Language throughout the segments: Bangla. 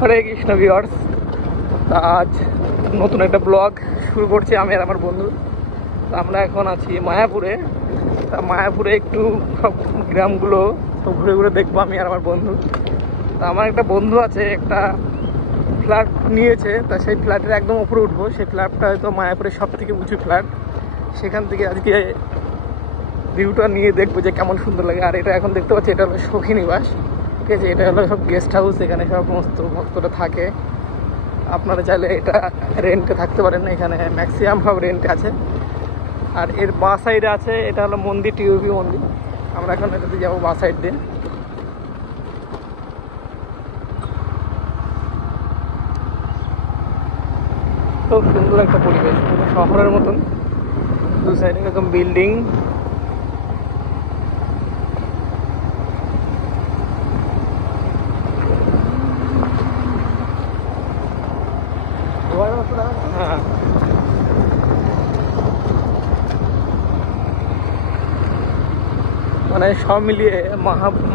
হরে কৃষ্ণ ভিউয়ার্স, আজ নতুন একটা ব্লগ শুরু করছি আমি আর আমার বন্ধু। আমরা এখন আছি মায়াপুরে। তা মায়াপুরে একটু সব গ্রামগুলো তো ঘুরে ঘুরে দেখবো আমি আর আমার বন্ধু। তা আমার একটা বন্ধু আছে, একটা ফ্ল্যাট নিয়েছে, তা সেই ফ্ল্যাটের একদম উপরে উঠবো। সেই ফ্ল্যাটটা হয়তো মায়াপুরের সব থেকে উঁচু ফ্ল্যাট। সেখান থেকে আজকে ভিউটা নিয়ে দেখবো যে কেমন সুন্দর লাগে। আর এটা এখন দেখতে পাচ্ছি এটা হলো সখী নিবাস, ঠিক আছে। এটা হলো সব গেস্ট হাউস, এখানে সব সমস্ত ভক্তরা থাকে। আপনারা চাইলে এটা রেন্টে থাকতে পারেন, এখানে ম্যাক্সিমাম সব রেন্টে আছে। আর এর বাঁ সাইডে আছে, এটা হলো মন্দির, টিউবি মন্দির। আমরা এখন এটাতে যাবো বাঁ সাইড দিয়ে। খুব সুন্দর একটা পরিবেশ, শহরের মতন। দু সাইডে এরকম বিল্ডিং। হ্যাঁ, মানে সব মিলিয়ে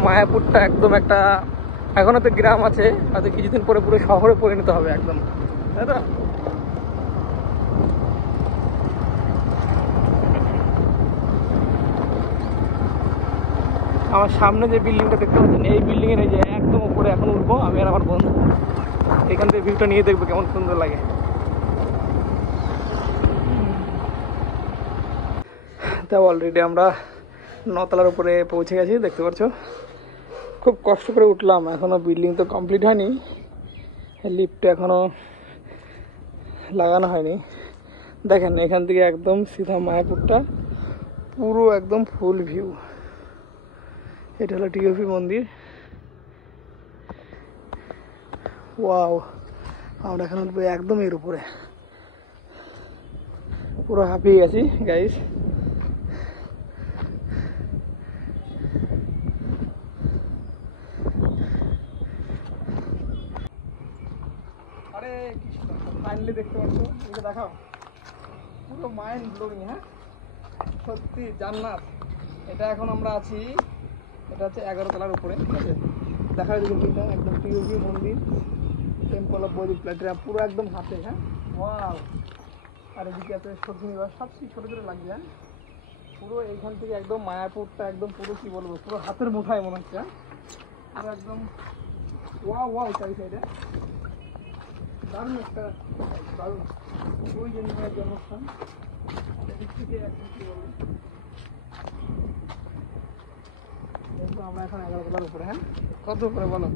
মায়াপুরটা একদম একটা, এখনো তো গ্রাম আছে, হয়তো কিছুদিন পরে পুরো শহরে পরিণত হবে একদম, তাই তো? আমার সামনে যে বিল্ডিংটা দেখতে পাচ্ছেন, এই বিল্ডিং এর এই যে একদম উপরে এখন উঠবো আমি আর আমার বন্ধু। এখান থেকে ভিউটা নিয়ে দেখবো কেমন সুন্দর লাগে। তা অলরেডি আমরা 9 তলার উপরে পৌঁছে গেছি, দেখতে পাচ্ছ। খুব কষ্ট করে উঠলাম, এখনো বিল্ডিং তো কমপ্লিট হয়নি, লিফটটা এখনো লাগানো হয়নি। দেখেন এখান থেকে একদম সিধা মায়াপুরটা পুরো একদম ফুল ভিউ। এটা হলো টিওপি মন্দির। ওয়াও, আমরা এখন উঠবো একদম এর উপরে। পুরো হাঁপিয়ে গেছি গাইস। আরে কৃষ্ণ, ফাইনালি দেখতে পাচ্ছ, এটা দেখাও, পুরো মাইন্ড ব্লোয়িং। হ্যাঁ, সত্যি জান্নাত। এটা এখন আমরা আছি, এটা হচ্ছে 11 তলার উপরে, ঠিক আছে। দেখা যায় কিন্তু একদম টিওপি মন্দির, টেম্পল অফ বৈদিক প্ল্যাটেরা পুরো একদম হাতে। হ্যাঁ, ওয়াও। আর এদিকে আছে সখী নিবাস, সব ছোটো ছোটো লাগছে। হ্যাঁ, পুরো এইখান থেকে একদম মায়াপুরটা একদম পুরো কি বলবো, পুরো হাতের মুঠায় মনে হচ্ছে। পুরো একদম ওয়াও ওয়াও। চারি সাইডে দারুণ একটা, দারুণ। ওই জন্মস্থান, এদিক থেকে একদম কি বলবো, দেখবো আমরা এখন 11 তলার উপরে। হ্যাঁ, কত উপরে বলো,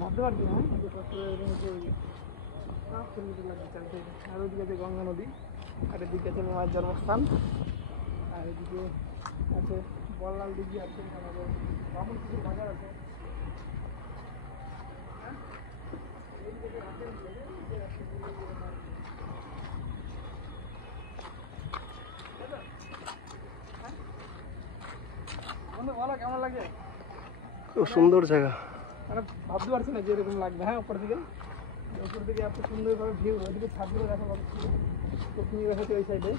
ভাবতে পারছি না। আর ওইদিকে আছে গঙ্গা নদী, আর এদিকে আছে মায়ের জন্মস্থান, আর এদিকে আছে বল্লাল দিঘি, আছে আমাদের বামুন কিছু বাজার আছে। বলো কেমন লাগে? খুব সুন্দর জায়গা, মানে ভাবতে পারছি না যে এরকম লাগবে। হ্যাঁ, উপর থেকে এত সুন্দরভাবে ভিউ। ওইদিকে ছাদগুলো দেখা পাচ্ছি, প্রথমে রেখেছে ওই সাইডে,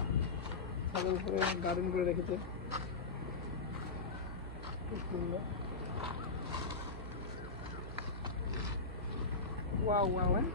ছাদের উপরে গার্ডেন করে রেখেছে, খুব সুন্দর। Wow wow. হ্যাঁ,